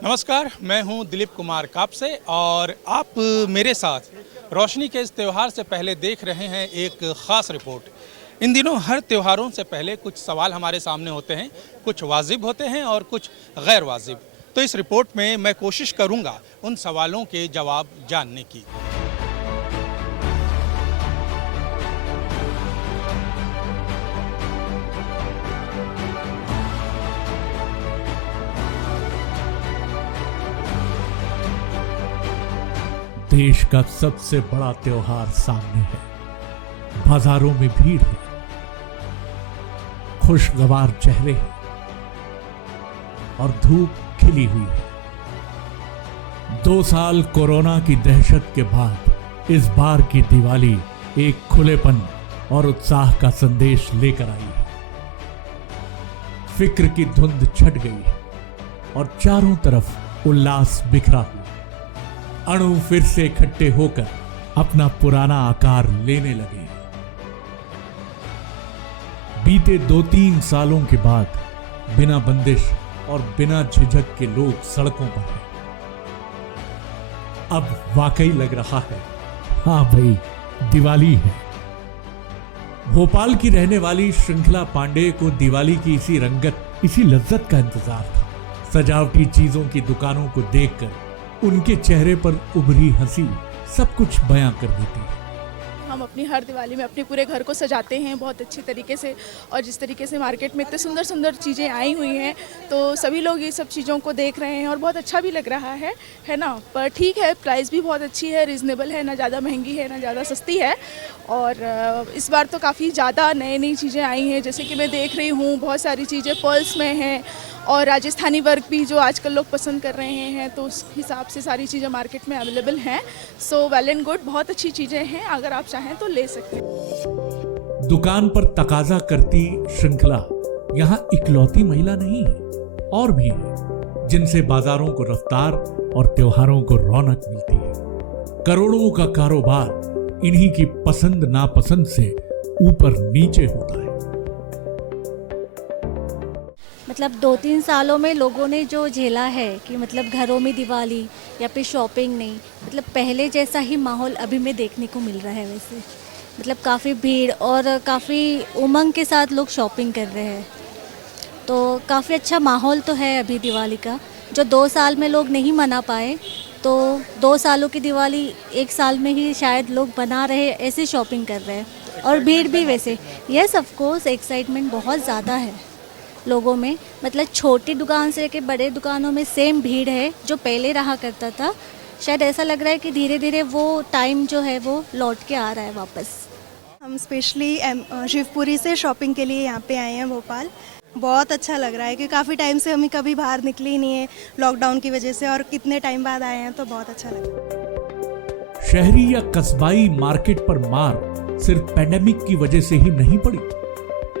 नमस्कार, मैं हूं दिलीप कुमार कापसे और आप मेरे साथ रोशनी के इस त्यौहार से पहले देख रहे हैं एक ख़ास रिपोर्ट। इन दिनों हर त्योहारों से पहले कुछ सवाल हमारे सामने होते हैं, कुछ वाजिब होते हैं और कुछ गैर वाजिब। तो इस रिपोर्ट में मैं कोशिश करूंगा उन सवालों के जवाब जानने की। देश का सबसे बड़ा त्योहार सामने है। बाजारों में भीड़ है, खुशगवार चेहरे हैं और धूप खिली हुई है। 2 साल कोरोना की दहशत के बाद इस बार की दिवाली एक खुलेपन और उत्साह का संदेश लेकर आई है। फिक्र की धुंध छट गई है और चारों तरफ उल्लास बिखरा हुआ। अणु फिर से इकट्ठे होकर अपना पुराना आकार लेने लगे। बीते 2-3 सालों के बाद बिना बंदिश और बिना झिझक के लोग सड़कों पर हैं। अब वाकई लग रहा है, हाँ भाई, दिवाली है। भोपाल की रहने वाली श्रृंखला पांडे को दिवाली की इसी रंगत, इसी लज्जत का इंतजार था। सजावटी चीजों की दुकानों को देखकर उनके चेहरे पर उभरी हंसी सब कुछ बयां कर देती है। हम अपनी हर दिवाली में अपने पूरे घर को सजाते हैं बहुत अच्छी तरीके से, और जिस तरीके से मार्केट में इतने सुंदर सुंदर चीज़ें आई हुई हैं तो सभी लोग ये सब चीज़ों को देख रहे हैं और बहुत अच्छा भी लग रहा है ना। पर ठीक है, प्राइस भी बहुत अच्छी है, रीज़नेबल है, ना ज़्यादा महंगी है ना ज़्यादा सस्ती है। और इस बार तो काफ़ी ज़्यादा नई चीज़ें आई हैं, जैसे कि मैं देख रही हूँ बहुत सारी चीज़ें पर्ल्स में हैं और राजस्थानी वर्क भी जो आजकल लोग पसंद कर रहे हैं, तो उस हिसाब से सारी चीज़ें मार्केट में अवेलेबल हैं। सो वेल एंड गुड, बहुत अच्छी चीज़ें हैं, अगर आप चाहें तो ले सकते हैं। दुकान पर तकाजा करती श्रृंखला यहाँ इकलौती महिला नहीं है, और भी है जिनसे बाजारों को रफ्तार और त्योहारों को रौनक मिलती है। करोड़ों का कारोबार इन्हीं की पसंद नापसंद से ऊपर नीचे होता है। मतलब 2-3 सालों में लोगों ने जो झेला है कि मतलब घरों में दिवाली या फिर शॉपिंग नहीं, मतलब पहले जैसा ही माहौल अभी में देखने को मिल रहा है। वैसे मतलब काफ़ी भीड़ और काफ़ी उमंग के साथ लोग शॉपिंग कर रहे हैं, तो काफ़ी अच्छा माहौल तो है अभी दिवाली का। जो 2 साल में लोग नहीं मना पाए, तो 2 सालों की दिवाली 1 साल में ही शायद लोग बना रहे, ऐसे शॉपिंग कर रहे हैं। और भीड़ भी वैसे, यस ऑफ कोर्स एक्साइटमेंट बहुत ज़्यादा है लोगों में। मतलब छोटी दुकान से लेकर बड़े दुकानों में सेम भीड़ है जो पहले रहा करता था। शायद ऐसा लग रहा है कि धीरे धीरे वो टाइम जो है वो लौट के आ रहा है वापस। हम स्पेशली शिवपुरी से शॉपिंग के लिए यहाँ पे आए हैं भोपाल। बहुत अच्छा लग रहा है कि काफ़ी टाइम से हम कभी बाहर निकले ही नहीं है लॉकडाउन की वजह से, और कितने टाइम बाद आए हैं तो बहुत अच्छा लग रहा है। शहरी या कस्बाई मार्केट पर मार सिर्फ पैंडेमिक की वजह से ही नहीं पड़ी।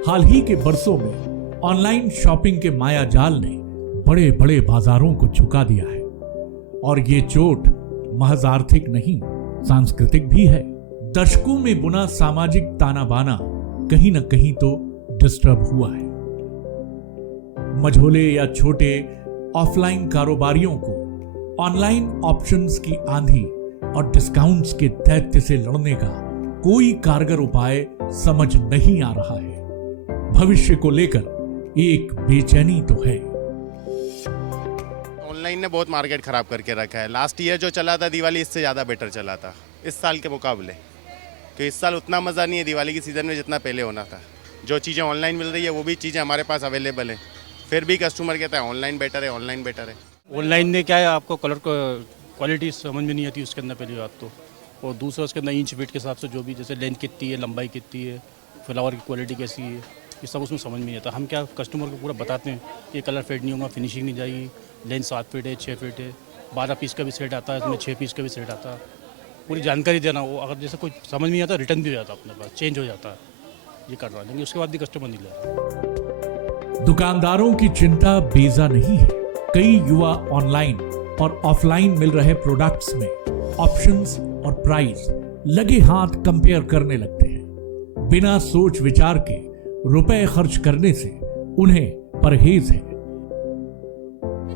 हाल ही के बरसों में ऑनलाइन शॉपिंग के माया जाल ने बड़े बड़े बाजारों को झुका दिया है, और ये चोट महज आर्थिक नहीं, सांस्कृतिक भी है। दशकों में बुना सामाजिक ताना बाना कहीं न कहीं तो डिस्टर्ब हुआ है। मझोले या छोटे ऑफलाइन कारोबारियों को ऑनलाइन ऑप्शंस की आंधी और डिस्काउंट्स के दैत्य से लड़ने का कोई कारगर उपाय समझ नहीं आ रहा है। भविष्य को लेकर एक बेचैनी तो है। ऑनलाइन ने बहुत मार्केट खराब करके रखा है। लास्ट ईयर जो चला था दिवाली, इससे ज़्यादा बेटर चला था इस साल के मुकाबले, क्योंकि इस साल उतना मज़ा नहीं है दिवाली की सीज़न में जितना पहले होना था। जो चीज़ें ऑनलाइन मिल रही है वो भी चीज़ें हमारे पास अवेलेबल है, फिर भी कस्टमर कहता है ऑनलाइन बेटर है, ऑनलाइन बेटर है। ऑनलाइन में क्या है, आपको कलर क्वालिटी समझ में नहीं आती उसके अंदर पहली बात तो, और दूसरा उसके अंदर इंच फीट के हिसाब से जो भी, जैसे लेंथ कितनी है, लंबाई कितनी है, फ्लावर की क्वालिटी कैसी है, ये सब उसमें समझ में नहीं आता। हम क्या कस्टमर को पूरा बताते हैं ये कलर फेड नहीं होगा, फिनिशिंग नहीं जाएगी, लेंथ 7 फीट है, 6 फीट है, 12 पीस का भी सेट आता है, इसमें 6 पीस का भी सेट आता है। पूरी जानकारी देना, वो अगर जैसे कोई समझ नहीं आता रिटर्न भी हो जाता है, अपने पास चेंज हो जाता है, ये कर रहा है, लेकिन उसके बाद भी कस्टमर नहीं ले रहा। दुकानदारों की चिंता बेजा नहीं है। कई युवा ऑनलाइन और ऑफलाइन मिल रहे प्रोडक्ट्स में ऑप्शंस और प्राइस लगे हाथ कंपेयर करने लगते हैं। बिना सोच विचार के रुपए खर्च करने से उन्हें परहेज है।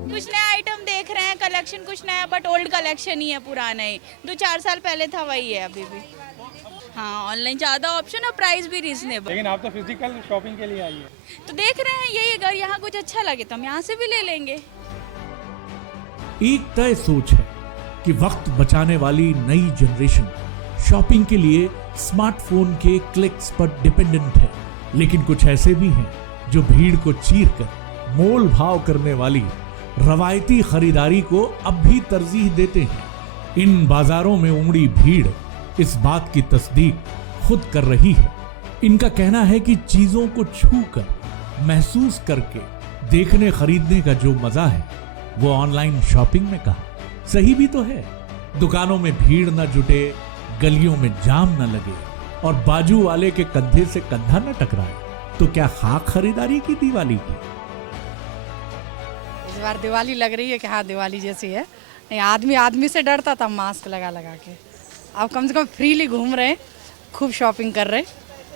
कुछ नया आइटम देख रहे कलेक्शन कुछ नया, बट ओल्ड कलेक्शन ही है, पुराना ही 2-4 साल पहले था वही है अभी भी। हाँ, ऑनलाइन ज़्यादा ऑप्शन और प्राइस भी रीजनेबल। लेकिन आप तो फिजिकल शॉपिंग के लिए आई है। तो देख रहे हैं यही, अगर यहाँ कुछ अच्छा लगे तो हम यहाँ से भी ले लेंगे। एक तय सोच है कि वक्त बचाने वाली नई जनरेशन शॉपिंग के लिए स्मार्टफोन के क्लिक्स पर डिपेंडेंट है, लेकिन कुछ ऐसे भी हैं जो भीड़ को चीरकर मोल भाव करने वाली रवायती खरीदारी को अब भी तरजीह देते हैं। इन बाजारों में उमड़ी भीड़ इस बात की तस्दीक खुद कर रही है। इनका कहना है कि चीजों को छूकर, महसूस करके देखने खरीदने का जो मजा है वो ऑनलाइन शॉपिंग में कहा। सही भी तो है, दुकानों में भीड़ न जुटे, गलियों में जाम न लगे और बाजू वाले के कंधे से कंधा न टकराए, तो क्या खाक खरीदारी की दिवाली की? इस बार दिवाली लग रही है कि हाँ दिवाली जैसी है। नहीं, आदमी से डरता था मास्क लगा लगा के, अब कम से कम फ्रीली घूम रहे, खूब शॉपिंग कर रहे,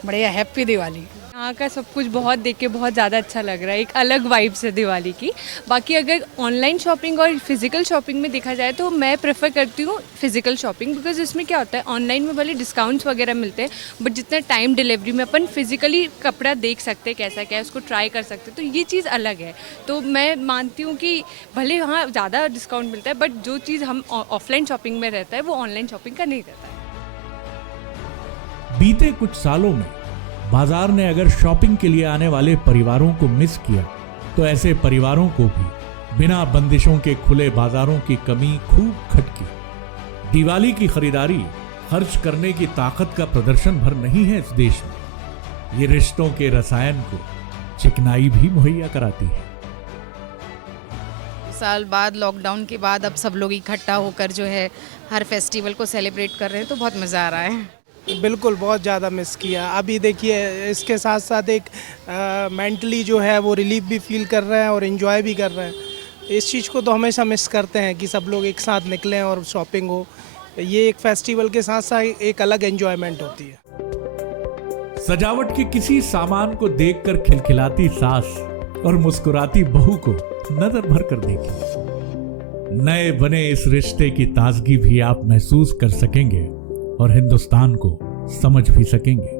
बढ़िया हैप्पी दिवाली। यहाँ का सब कुछ बहुत देख के बहुत ज़्यादा अच्छा लग रहा है, एक अलग वाइब्स है दिवाली की। बाकी अगर ऑनलाइन शॉपिंग और फिजिकल शॉपिंग में देखा जाए तो मैं प्रेफर करती हूँ फिजिकल शॉपिंग, बिकॉज इसमें क्या होता है, ऑनलाइन में भले डिस्काउंट्स वगैरह मिलते हैं, बट जितना टाइम डिलीवरी में अपन फिजिकली कपड़ा देख सकते हैं कैसा क्या है, उसको ट्राई कर सकते हैं, तो ये चीज़ अलग है। तो मैं मानती हूँ कि भले हाँ ज़्यादा डिस्काउंट मिलता है, बट जो चीज़ हम ऑफलाइन शॉपिंग में रहता है वो ऑनलाइन शॉपिंग का नहीं रहता है। बीते कुछ सालों में बाजार ने अगर शॉपिंग के लिए आने वाले परिवारों को मिस किया, तो ऐसे परिवारों को भी बिना बंदिशों के खुले बाजारों की कमी खूब खटकी। दिवाली की खरीदारी खर्च करने की ताकत का प्रदर्शन भर नहीं है इस देश में, ये रिश्तों के रसायन को चिकनाई भी मुहैया कराती है। साल बाद लॉकडाउन के बाद अब सब लोग इकट्ठा होकर जो है हर फेस्टिवल को सेलिब्रेट कर रहे हैं, तो बहुत मज़ा आ रहा है। बिल्कुल, बहुत ज़्यादा मिस किया। अभी देखिए, इसके साथ साथ एक मेंटली जो है वो रिलीफ भी फील कर रहे हैं और एंजॉय भी कर रहे हैं। इस चीज़ को तो हमेशा मिस करते हैं कि सब लोग एक साथ निकलें और शॉपिंग हो। ये एक फेस्टिवल के साथ साथ एक अलग एंजॉयमेंट होती है। सजावट के किसी सामान को देखकर खिलखिलाती सास और मुस्कुराती बहू को नजर भर कर देखिए। नए बने इस रिश्ते की ताजगी भी आप महसूस कर सकेंगे और हिंदुस्तान को समझ भी सकेंगे।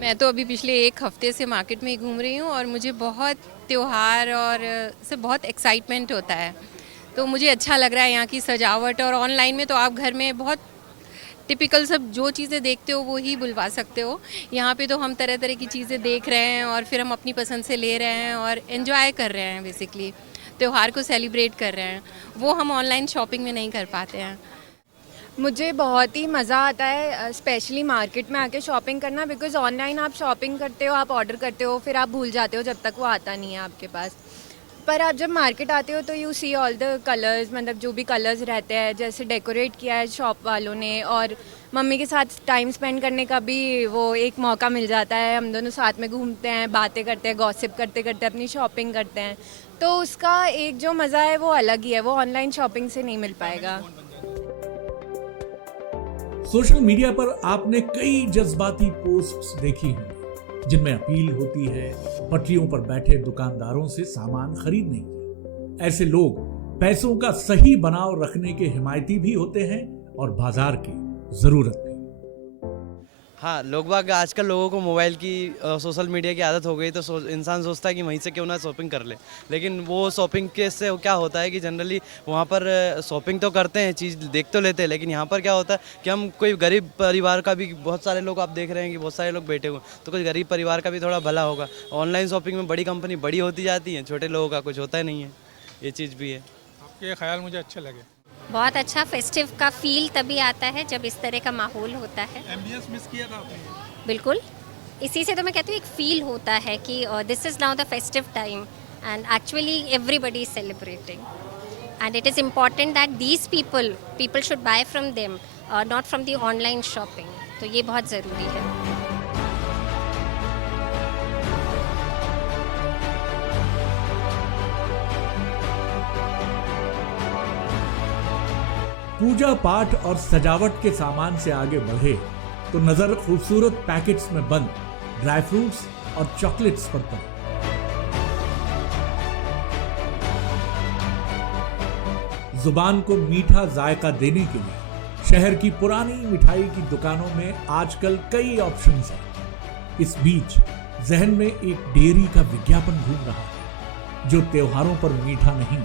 मैं तो अभी पिछले 1 हफ्ते से मार्केट में घूम रही हूँ और मुझे बहुत त्योहार और से बहुत एक्साइटमेंट होता है, तो मुझे अच्छा लग रहा है यहाँ की सजावट। और ऑनलाइन में तो आप घर में बहुत टिपिकल सब जो चीज़ें देखते हो वो ही बुलवा सकते हो। यहाँ पे तो हम तरह तरह की चीज़ें देख रहे हैं और फिर हम अपनी पसंद से ले रहे हैं और एंजॉय कर रहे हैं, बेसिकली त्यौहार को सेलिब्रेट कर रहे हैं, वो हम ऑनलाइन शॉपिंग में नहीं कर पाते हैं। मुझे बहुत ही मज़ा आता है स्पेशली मार्केट में आके शॉपिंग करना, बिकॉज़ ऑनलाइन आप शॉपिंग करते हो, आप ऑर्डर करते हो, फिर आप भूल जाते हो जब तक वो आता नहीं है आपके पास। पर आप जब मार्केट आते हो तो you see all the colours, मतलब जो भी कलर्स रहते हैं, जैसे डेकोरेट किया है शॉप वालों ने, और मम्मी के साथ टाइम स्पेंड करने का भी वो एक मौका मिल जाता है। हम दोनों साथ में घूमते हैं, बातें करते हैं, गॉसिप करते करते अपनी शॉपिंग करते हैं, तो उसका एक जो मज़ा है वो अलग ही है, वो ऑनलाइन शॉपिंग से नहीं मिल पाएगा। सोशल मीडिया पर आपने कई जज्बाती पोस्ट्स देखी होंगी जिनमें अपील होती है पटरियों पर बैठे दुकानदारों से सामान खरीदने की। ऐसे लोग पैसों का सही बनाव रखने के हिमायती भी होते हैं और बाजार की जरूरत भी। हाँ, लोग बाग आजकल लोगों को मोबाइल की सोशल मीडिया की आदत हो गई, तो इंसान सोचता है कि वहीं से क्यों ना शॉपिंग कर ले, लेकिन वो शॉपिंग के से क्या होता है कि जनरली वहाँ पर शॉपिंग तो करते हैं, चीज़ देख तो लेते हैं, लेकिन यहाँ पर क्या होता है कि हम कोई गरीब परिवार का भी, बहुत सारे लोग आप देख रहे हैं कि बहुत सारे लोग बैठे हुए, तो कुछ गरीब परिवार का भी थोड़ा भला होगा। ऑनलाइन शॉपिंग में बड़ी कंपनी बड़ी होती जाती है, छोटे लोगों का कुछ होता ही नहीं है, ये चीज़ भी है। आपके ख्याल मुझे अच्छे लगे। बहुत अच्छा फेस्टिव का फील तभी आता है जब इस तरह का माहौल होता है। एम्बियंस मिस किया था आपने? बिल्कुल, इसी से तो मैं कहती हूँ एक फील होता है कि this is now the festive time and actually everybody is celebrating and it is important that these people should buy from them not from the online shopping, तो ये बहुत ज़रूरी है। पूजा पाठ और सजावट के सामान से आगे बढ़े तो नजर खूबसूरत पैकेट्स में बंद ड्राई फ्रूट्स और चॉकलेट्स पर पड़ी। जुबान को मीठा जायका देने के लिए शहर की पुरानी मिठाई की दुकानों में आजकल कई ऑप्शंस हैं। इस बीच जहन में एक डेयरी का विज्ञापन घूम रहा है जो त्योहारों पर मीठा नहीं,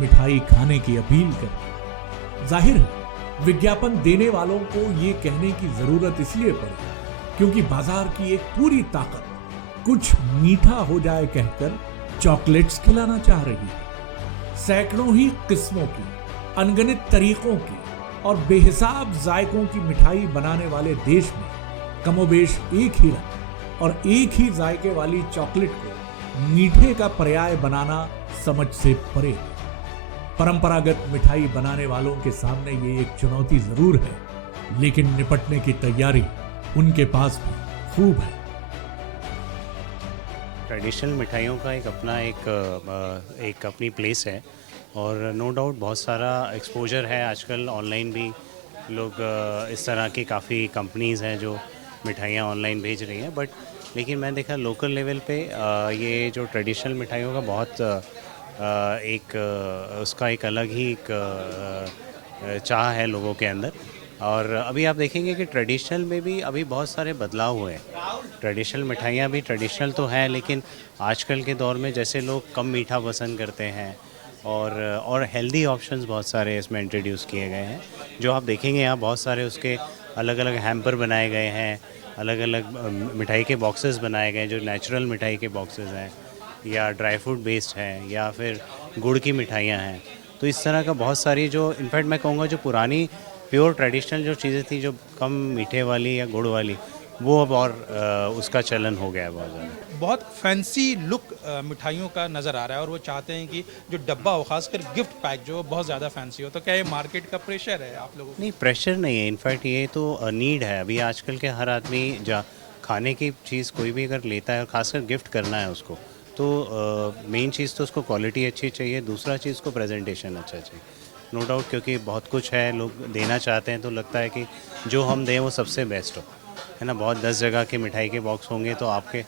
मिठाई खाने की अपील करता है। जाहिर है विज्ञापन देने वालों को ये कहने की जरूरत इसलिए पड़ी क्योंकि बाजार की एक पूरी ताकत कुछ मीठा हो जाए कहकर चॉकलेट्स खिलाना चाह रही है। सैकड़ों ही किस्मों की, अनगिनत तरीकों की और बेहिसाब जायकों की मिठाई बनाने वाले देश में कमोबेश एक ही रंग और एक ही जायके वाली चॉकलेट को मीठे का पर्याय बनाना समझ से परे है। परंपरागत मिठाई बनाने वालों के सामने ये एक चुनौती जरूर है, लेकिन निपटने की तैयारी उनके पास भी खूब है। ट्रेडिशनल मिठाइयों का एक अपनी प्लेस है और नो डाउट बहुत सारा एक्सपोजर है आजकल। ऑनलाइन भी लोग इस तरह की काफ़ी कंपनीज़ हैं जो मिठाइयाँ ऑनलाइन भेज रही हैं, बट लेकिन मैं देखा लोकल लेवल पे ये जो ट्रेडिशनल मिठाइयों का बहुत उसका एक अलग ही चाह है लोगों के अंदर। और अभी आप देखेंगे कि ट्रेडिशनल में भी अभी बहुत सारे बदलाव हुए हैं। ट्रेडिशनल मिठाइयाँ भी ट्रेडिशनल तो हैं, लेकिन आजकल के दौर में जैसे लोग कम मीठा पसंद करते हैं और हेल्दी ऑप्शंस बहुत सारे इसमें इंट्रोड्यूस किए गए हैं। जो आप देखेंगे यहाँ बहुत सारे उसके अलग अलग हैम्पर बनाए गए हैं, अलग अलग मिठाई के बॉक्सेस बनाए गए हैं जो नेचुरल मिठाई के बॉक्सेस हैं या ड्राई फ्रूट बेस्ड हैं या फिर गुड़ की मिठाइयाँ हैं। तो इस तरह का बहुत सारी जो इनफैक्ट मैं कहूँगा जो पुरानी प्योर ट्रेडिशनल जो चीज़ें थी जो कम मीठे वाली या गुड़ वाली, वो अब और उसका चलन हो गया है बहुत ज़्यादा। बहुत फैंसी लुक मिठाइयों का नज़र आ रहा है और वो चाहते हैं कि जो डब्बा हो, खासकर गिफ्ट पैक जो बहुत ज़्यादा फैंसी हो। तो क्या ये मार्केट का प्रेशर है आप लोगों को? नहीं, प्रेशर नहीं है, इनफैक्ट ये तो नीड है। अभी आजकल के हर आदमी खाने की चीज़ कोई भी अगर लेता है और खासकर गिफ्ट करना है उसको, तो मेन चीज़ तो उसको क्वालिटी अच्छी चाहिए, दूसरा चीज़ को प्रेजेंटेशन अच्छा चाहिए, नो डाउट। क्योंकि बहुत कुछ है, लोग देना चाहते हैं तो लगता है कि जो हम दें वो सबसे बेस्ट हो, है ना। बहुत 10 जगह के मिठाई के बॉक्स होंगे तो आपके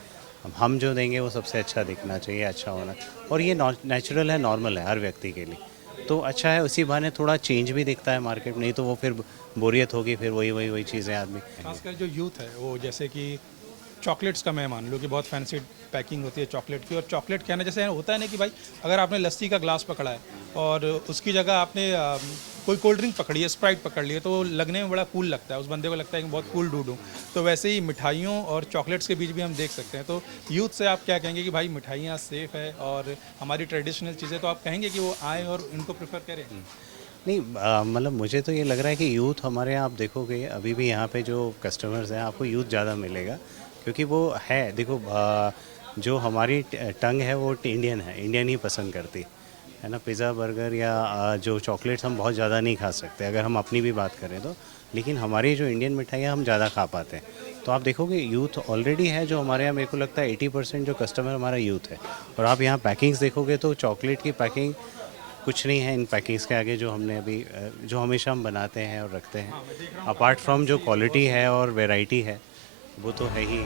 हम जो देंगे वो सबसे अच्छा दिखना चाहिए, अच्छा होना। और ये नेचुरल है, नॉर्मल है हर व्यक्ति के लिए, तो अच्छा है। उसी बहाने थोड़ा चेंज भी दिखता है मार्केट में, नहीं तो वो फिर बोरियत होगी, फिर वही चीज़ें आदमी। खासकर जो यूथ है वो, जैसे कि चॉकलेट्स का मैं मान लो कि बहुत फैंसी पैकिंग होती है चॉकलेट की, और चॉकलेट कहना जैसे होता है ना कि भाई अगर आपने लस्सी का ग्लास पकड़ा है और उसकी जगह आपने कोई कोल्ड ड्रिंक पकड़ी है, स्प्राइट पकड़ ली है, तो वो लगने में बड़ा कूल लगता है, उस बंदे को लगता है कि बहुत कूल डूड हूँ। तो वैसे ही मिठाइयों और चॉकलेट्स के बीच भी हम देख सकते हैं। तो यूथ से आप क्या कहेंगे कि भाई मिठाइयाँ सेफ़ है और हमारी ट्रेडिशनल चीज़ें, तो आप कहेंगे कि वो आएँ और इनको प्रेफर करें? नहीं, मतलब मुझे तो ये लग रहा है कि यूथ हमारे यहाँ आप देखोगे अभी भी यहाँ पे जो कस्टमर्स हैं आपको यूथ ज़्यादा मिलेगा, क्योंकि वो है, देखो जो हमारी टंग है वो इंडियन है, इंडियन ही पसंद करती है ना। पिज़्ज़ा, बर्गर या जो चॉकलेट्स हम बहुत ज़्यादा नहीं खा सकते अगर हम अपनी भी बात करें तो, लेकिन हमारी जो इंडियन मिठाइयाँ हम ज़्यादा खा पाते हैं। तो आप देखोगे यूथ ऑलरेडी है जो हमारे यहाँ, मेरे को लगता है 80% जो कस्टमर हमारा यूथ है। और आप यहाँ पैकिंग्स देखोगे तो चॉकलेट की पैकिंग कुछ नहीं है इन पैकिंग्स के आगे जो हमने अभी जो हमेशा हम बनाते हैं और रखते हैं। अपार्ट फ्रॉम जो क्वालिटी है और वैरायटी है वो तो है ही।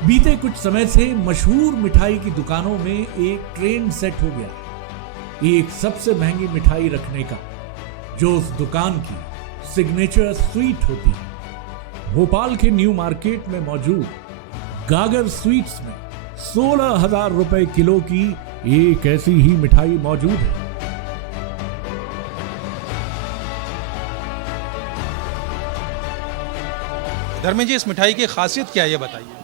बीते कुछ समय से मशहूर मिठाई की दुकानों में एक ट्रेंड सेट हो गया, एक सबसे महंगी मिठाई रखने का, जो उस दुकान की सिग्नेचर स्वीट होती है। भोपाल के न्यू मार्केट में मौजूद गागर स्वीट्स में 16,000 रुपए किलो की एक ऐसी ही मिठाई मौजूद है। धर्मेंद्र जी, इस मिठाई की खासियत क्या है ये बताइए।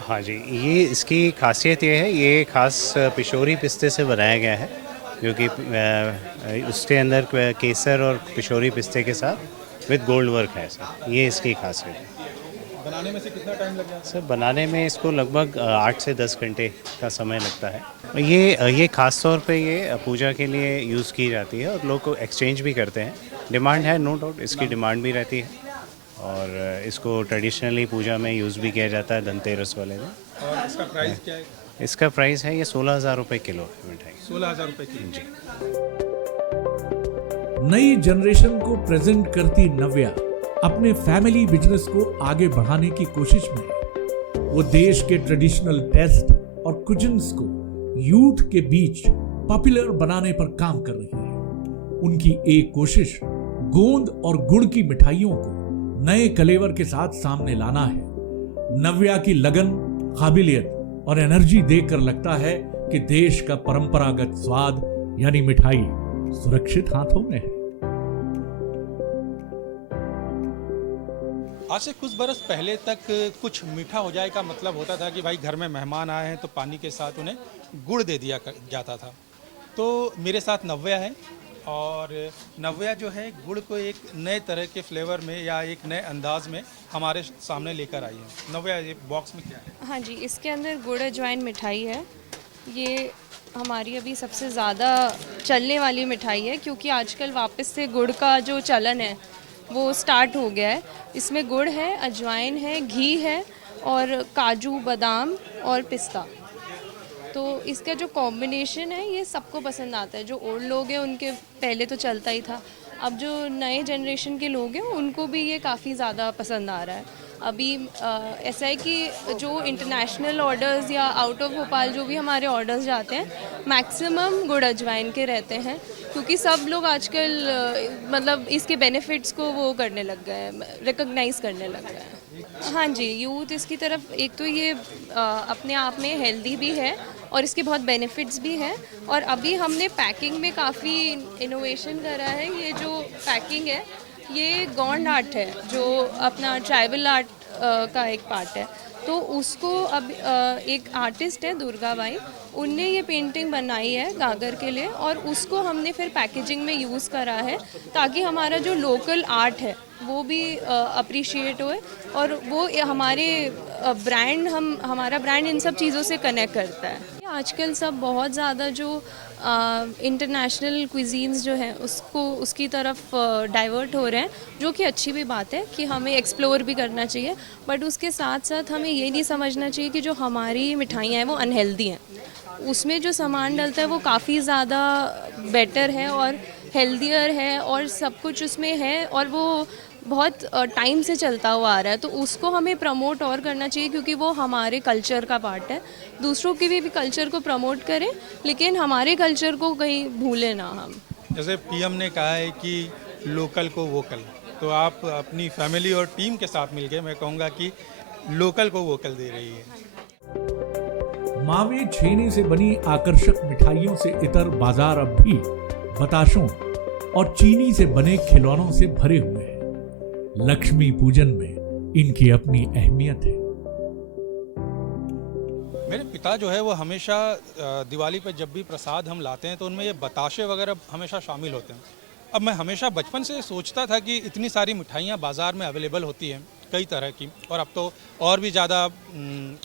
हाँ जी, ये इसकी खासियत ये है, ये खास पिशोरी पिस्ते से बनाया गया है, जो कि उसके अंदर केसर और पिशोरी पिस्ते के साथ विद गोल्ड वर्क है सर। ये इसकी खासियत है। बनाने में से कितना टाइम लग जाता है सर? बनाने में इसको लगभग 8 से 10 घंटे का समय लगता है। ये खास तौर पे ये पूजा के लिए यूज़ की जाती है और लोग एक्सचेंज भी करते हैं। डिमांड है, नो डाउट इसकी डिमांड भी रहती है और इसको ट्रेडिशनली पूजा में यूज़ भी किया जाता है धनतेरस वाले दिन। और इसका प्राइस क्या है? इसका प्राइस है ये 16,000 रुपये किलो है मिठाई। 16,000 रुपये किलो जी। नई जनरेशन को प्रेजेंट करती नव्या अपने फैमिली बिजनेस को आगे बढ़ाने की कोशिश में है। वो देश के ट्रेडिशनल टेस्ट और कुजिन्स को यूथ के बीच पॉपुलर बनाने पर काम कर रही है। उनकी एक कोशिश गोंद और गुड़ की मिठाइयों को नए कलेवर के साथ सामने लाना है। नव्या की लगन, काबिलियत और एनर्जी देखकर लगता है कि देश का परंपरागत स्वाद यानी मिठाई सुरक्षित हाथों में है। आज से कुछ बरस पहले तक कुछ मीठा हो जाए का मतलब होता था कि भाई घर में मेहमान आए हैं तो पानी के साथ उन्हें गुड़ दे दिया जाता था। तो मेरे साथ नव्या है और नव्या जो है गुड़ को एक नए तरह के फ्लेवर में या एक नए अंदाज में हमारे सामने लेकर आई है। नव्या, ये बॉक्स में क्या है? हाँ जी, इसके अंदर गुड़ अजवाइन मिठाई है। ये हमारी अभी सबसे ज़्यादा चलने वाली मिठाई है क्योंकि आजकल वापस से गुड़ का जो चलन है वो स्टार्ट हो गया है। इसमें गुड़ है, अजवाइन है, घी है और काजू, बादाम और पिस्ता। तो इसका जो कॉम्बिनेशन है ये सबको पसंद आता है। जो ओल्ड लोग हैं उनके पहले तो चलता ही था, अब जो नए जनरेशन के लोग हैं उनको भी ये काफ़ी ज़्यादा पसंद आ रहा है। अभी ऐसा है कि जो इंटरनेशनल ऑर्डर्स या आउट ऑफ भोपाल जो भी हमारे ऑर्डर्स जाते हैं मैक्सिमम गुड़ अजवाइन के रहते हैं क्योंकि सब लोग आजकल मतलब इसके बेनिफिट्स को वो करने लग गए हैं, रिकॉग्नाइज करने लग गए हैं। हाँ जी, यूथ इसकी तरफ, एक तो ये अपने आप में हेल्दी भी है और इसके बहुत बेनिफिट्स भी हैं। और अभी हमने पैकिंग में काफ़ी इनोवेशन करा है। ये जो पैकिंग है ये गोंड आर्ट है, जो अपना ट्राइबल आर्ट का एक पार्ट है। तो उसको अब एक आर्टिस्ट है दुर्गा बाई, उनने ये पेंटिंग बनाई है गागर के लिए और उसको हमने फिर पैकेजिंग में यूज़ करा है ताकि हमारा जो लोकल आर्ट है वो भी अप्रिशिएट होए और वो हमारे ब्रांड, हमारा ब्रांड इन सब चीज़ों से कनेक्ट करता है। आजकल सब बहुत ज़्यादा जो इंटरनेशनल क्विजीन्स जो है उसकी तरफ डाइवर्ट हो रहे हैं, जो कि अच्छी भी बात है कि हमें एक्सप्लोर भी करना चाहिए। बट उसके साथ साथ हमें ये नहीं समझना चाहिए कि जो हमारी मिठाइयाँ हैं वो अनहेल्दी हैं। उसमें जो सामान डलता है वो काफ़ी ज़्यादा बेटर है और हेल्दियर है और सब कुछ उसमें है और वो बहुत टाइम से चलता हुआ आ रहा है। तो उसको हमें प्रमोट और करना चाहिए क्योंकि वो हमारे कल्चर का पार्ट है। दूसरों के भी कल्चर को प्रमोट करें लेकिन हमारे कल्चर को कहीं भूलें ना हम। जैसे पीएम ने कहा है कि लोकल को वोकल, तो आप अपनी फैमिली और टीम के साथ मिलकर मैं कहूँगा कि लोकल को वोकल दे रही है। मावे छेने से बनी आकर्षक मिठाइयों से इतर बाजार अब भी बताशों और चीनी से बने खिलौनों से भरे हुए हैं। लक्ष्मी पूजन में इनकी अपनी अहमियत है। मेरे पिता जो है वो हमेशा दिवाली पे जब भी प्रसाद हम लाते हैं तो उनमें ये बताशे वगैरह हमेशा शामिल होते हैं। अब मैं हमेशा बचपन से सोचता था कि इतनी सारी मिठाइयाँ बाज़ार में अवेलेबल होती हैं कई तरह की, और अब तो और भी ज़्यादा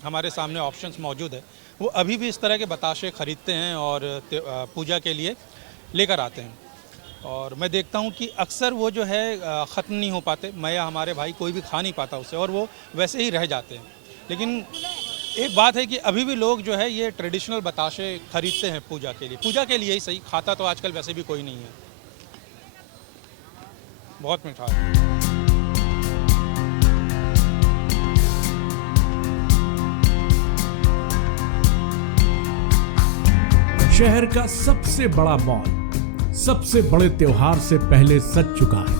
हमारे सामने ऑप्शंस मौजूद है। वो अभी भी इस तरह के बताशे ख़रीदते हैं और पूजा के लिए लेकर आते हैं। और मैं देखता हूँ कि अक्सर वो जो है ख़त्म नहीं हो पाते, मैं या हमारे भाई कोई भी खा नहीं पाता उसे और वो वैसे ही रह जाते हैं। लेकिन एक बात है कि अभी भी लोग जो है ये ट्रेडिशनल बताशे खरीदते हैं पूजा के लिए ही सही, खाता तो आजकल वैसे भी कोई नहीं है। बहुत मीठा है। शहर का सबसे बड़ा मॉल सबसे बड़े त्योहार से पहले सज चुका है।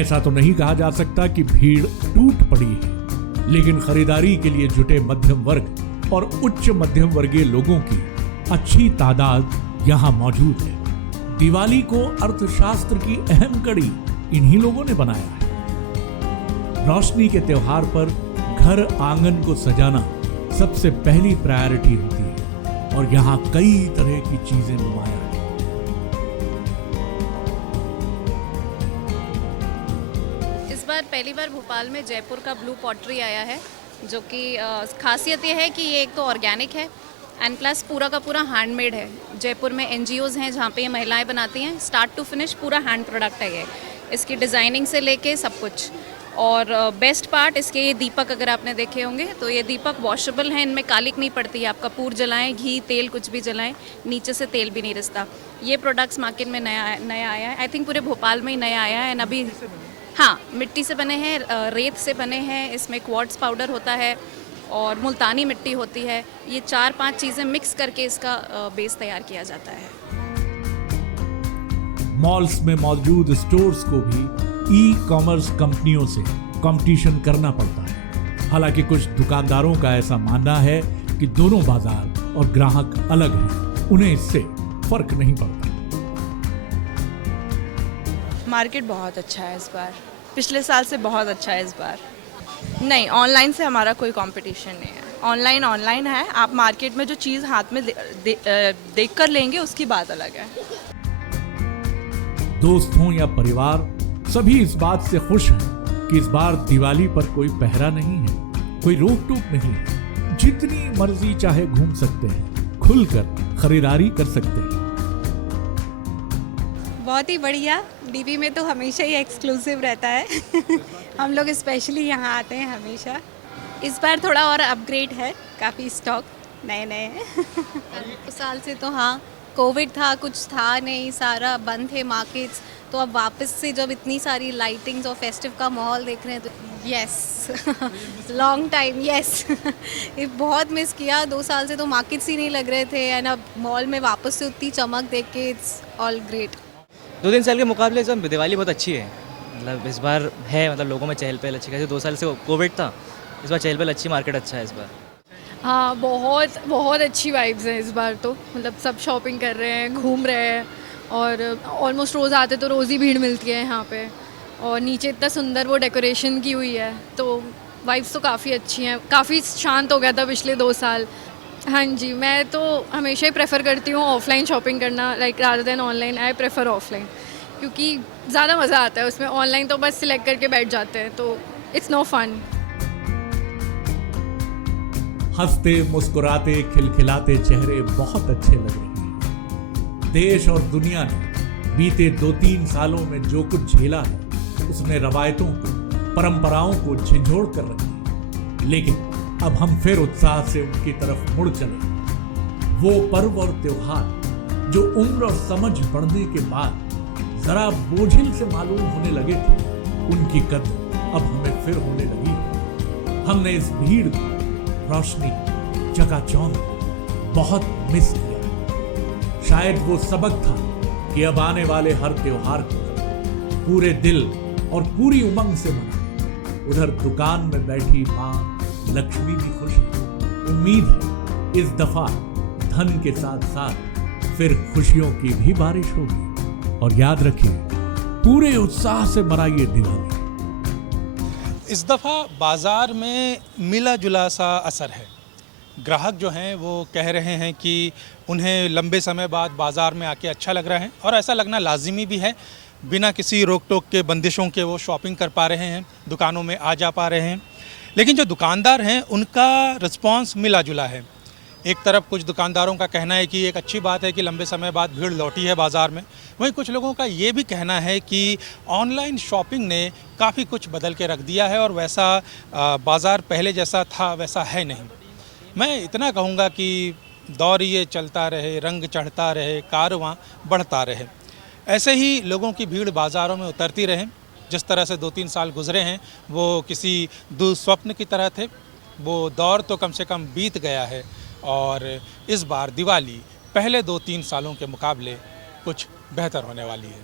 ऐसा तो नहीं कहा जा सकता कि भीड़ टूट पड़ी है, लेकिन खरीदारी के लिए जुटे मध्यम वर्ग और उच्च मध्यम वर्गीय लोगों की अच्छी तादाद यहां मौजूद है। दिवाली को अर्थशास्त्र की अहम कड़ी इन्हीं लोगों ने बनाया है। रोशनी के त्योहार पर घर आंगन को सजाना सबसे पहली प्रायोरिटी होती है और यहाँ कई तरह की चीजें नुमाया हैं। इस बार पहली बार भोपाल में जयपुर का ब्लू पॉटरी आया है, जो कि खासियत ये है कि ये एक तो ऑर्गेनिक है एंड प्लस पूरा का पूरा हैंडमेड है। जयपुर में NGOs हैं जहाँ पे ये महिलाएं बनाती हैं, स्टार्ट टू फिनिश पूरा हैंड प्रोडक्ट है ये। इसकी डिज़ाइनिंग से लेके सब कुछ। और बेस्ट पार्ट इसके ये दीपक, अगर आपने देखे होंगे तो ये दीपक वॉशेबल हैं, इनमें कालिक नहीं पड़ती है। आप कपूर जलाएं, घी, तेल कुछ भी जलाएं, नीचे से तेल भी नहीं रिसता। ये प्रोडक्ट्स मार्केट में नया आया है, आई थिंक पूरे भोपाल में ही नया आया है। एंड अभी हाँ, मिट्टी से बने हैं, रेत से बने हैं, इसमें क्वार्ट्ज पाउडर होता है और मुल्तानी मिट्टी होती है। ये 4-5 चीज़ें मिक्स करके इसका बेस तैयार किया जाता है। मॉल्स में मौजूद स्टोर्स को भी ई कॉमर्स कंपनियों से कंपटीशन करना पड़ता है। हालांकि कुछ दुकानदारों का ऐसा मानना है कि दोनों बाजार और ग्राहक अलग हैं, उन्हें इससे फर्क नहीं पड़ता। मार्केट बहुत अच्छा है इस बार, पिछले साल से बहुत अच्छा है इस बार। नहीं, ऑनलाइन से हमारा कोई कंपटीशन नहीं है। ऑनलाइन है, आप मार्केट में जो चीज़ हाथ में देख कर लेंगे उसकी बात अलग है। दोस्त हों या परिवार, सभी इस बात से खुश हैं कि इस बार दिवाली पर कोई पहरा नहीं है, कोई रोक टोक नहीं है। जितनी मर्जी चाहे घूम सकते हैं, खुलकर खरीदारी कर सकते हैं। बहुत ही बढ़िया। डीबी में तो हमेशा ही एक्सक्लूसिव रहता है हम लोग स्पेशली यहाँ आते हैं हमेशा। इस बार थोड़ा और अपग्रेड है, काफ़ी स्टॉक नए नए हैं साल से तो हाँ, कोविड था, कुछ था नहीं, सारा बंद थे मार्केट्स, तो अब वापस से जब इतनी सारी लाइटिंग्स और फेस्टिव का माहौल देख रहे हैं तो यस लॉन्ग टाइम यस ये बहुत मिस किया। 2 साल से तो मार्केट्स ही नहीं लग रहे थे, एंड अब मॉल में वापस से उतनी चमक देख के इट्स ऑल ग्रेट। 2-3 साल के मुकाबले इस बार दिवाली बहुत अच्छी है। मतलब इस बार है, मतलब लोगों में चहल पहल अच्छी खासी। 2 साल से कोविड था, इस बार चहल पहल अच्छी, मार्केट अच्छा है इस बार। हाँ, बहुत बहुत अच्छी वाइब्स हैं इस बार तो। मतलब सब शॉपिंग कर रहे हैं, घूम रहे हैं, और ऑलमोस्ट रोज़ आते तो रोज़ ही भीड़ मिलती है यहाँ पे। और नीचे इतना सुंदर वो डेकोरेशन की हुई है, तो वाइब्स तो काफ़ी अच्छी हैं। काफ़ी शांत हो गया था पिछले 2 साल। हाँ जी, मैं तो हमेशा ही प्रेफर करती हूँ ऑफलाइन शॉपिंग करना, like rather than online. I prefer offline क्योंकि ज़्यादा मज़ा आता है उसमें। ऑनलाइन तो बस सिलेक्ट करके बैठ जाते हैं, तो इट्स नो फन। हंसते मुस्कुराते खिलखिलाते चेहरे बहुत अच्छे लग रहे हैं। देश और दुनिया ने बीते 2-3 सालों में जो कुछ झेला है, उसने रवायतों को, परंपराओं को झिझोड़ कर रखी है। लेकिन अब हम फिर उत्साह से उनकी तरफ मुड़ चले। वो पर्व और त्योहार जो उम्र और समझ बढ़ने के बाद जरा बोझिल से मालूम होने लगे थे, उनकी कद्र अब हमें फिर होने लगी है। हमने इस भीड़ को, रोशनी, चकाचौंध बहुत मिस किया। शायद वो सबक था कि अब आने वाले हर त्योहार को पूरे दिल और पूरी उमंग से मनाएं। उधर दुकान में बैठी माँ लक्ष्मी भी खुश है। उम्मीद है इस दफा धन के साथ साथ फिर खुशियों की भी बारिश होगी। और याद रखिए, पूरे उत्साह से मनाइए दिवाली। इस दफ़ा बाज़ार में मिला जुला सा असर है। ग्राहक जो हैं वो कह रहे हैं कि उन्हें लंबे समय बाद बाज़ार में आके अच्छा लग रहा है, और ऐसा लगना लाजिमी भी है। बिना किसी रोक टोक के, बंदिशों के वो शॉपिंग कर पा रहे हैं, दुकानों में आ जा पा रहे हैं। लेकिन जो दुकानदार हैं उनका रिस्पांस मिला जुला है। एक तरफ कुछ दुकानदारों का कहना है कि एक अच्छी बात है कि लंबे समय बाद भीड़ लौटी है बाज़ार में। वहीं कुछ लोगों का ये भी कहना है कि ऑनलाइन शॉपिंग ने काफ़ी कुछ बदल के रख दिया है, और वैसा बाज़ार पहले जैसा था वैसा है नहीं। मैं इतना कहूँगा कि दौर ये चलता रहे, रंग चढ़ता रहे, कारवां बढ़ता रहे। ऐसे ही लोगों की भीड़ बाज़ारों में उतरती रहे। जिस तरह से 2-3 साल गुजरे हैं वो किसी दुस्वप्न की तरह थे। वो दौर तो कम से कम बीत गया है, और इस बार दिवाली पहले 2-3 सालों के मुकाबले कुछ बेहतर होने वाली है।